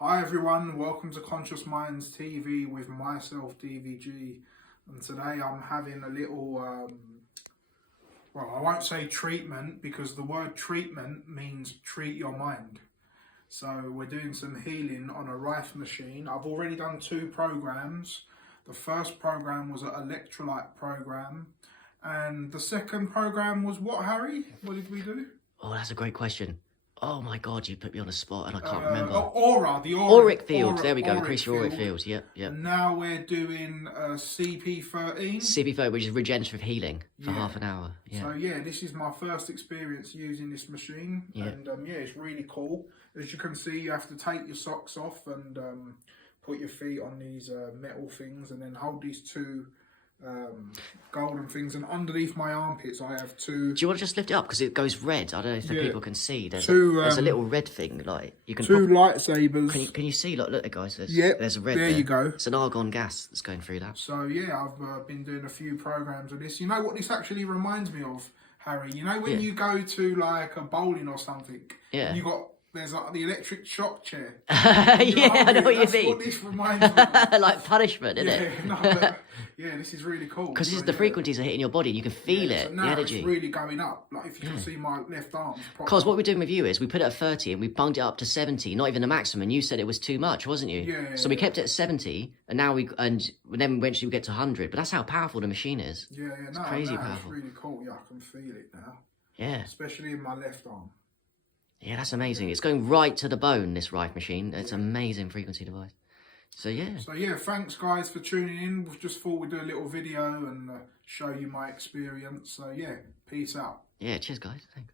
Hi everyone, welcome to Conscious Minds TV with myself, DVG, and today I'm having a little, well, I won't say treatment because the word treatment means treat your mind. So we're doing some healing on a Rife machine. I've already done 2 programs. The first program was an electrolyte program, and the second program was what, Harry? What did we do? Oh, that's a great question. Oh my God, you put me on the spot and I can't remember. The auric fields. There we go. Increase your auric fields. Yep. And now we're doing CP13. CP13, which is Regenerative Healing for half an hour. Yeah. So yeah, this is my first experience using this machine, and yeah, it's really cool. As you can see, you have to take your socks off and put your feet on these metal things, and then hold these 2 golden things, and underneath my armpits I have 2. Do you want to just lift it up because it goes red? I don't know if the people can see. There's 2, there's a little red thing, like you can. 2 lightsabers. Can you see? Look, guys. There's a red. There you go. It's an argon gas that's going through that. So yeah, I've been doing a few programs of this. You know what this actually reminds me of, Harry? You know when you go to like a bowling or something, you got. There's like the electric shock chair. I know what you mean. That's what this reminds me of. Like punishment, isn't it? Yeah, this is really cool. Because the frequencies are hitting your body and you can feel it, so now the energy. It's really going up. Like if you can see my left arm. Because what we're doing with you is we put it at 30 and we bumped it up to 70, not even the maximum. And you said it was too much, wasn't you? Yeah. So we kept it at 70 and now then eventually we get to 100. But that's how powerful the machine is. It's crazy powerful. It's really cool. Yeah, I can feel it now. Yeah. Especially in my left arm. Yeah, that's amazing. It's going right to the bone, this Rife machine. It's an amazing frequency device. So, yeah. So, yeah, thanks, guys, for tuning in. We just thought we'd do a little video and show you my experience. So, yeah, peace out. Yeah, cheers, guys. Thanks.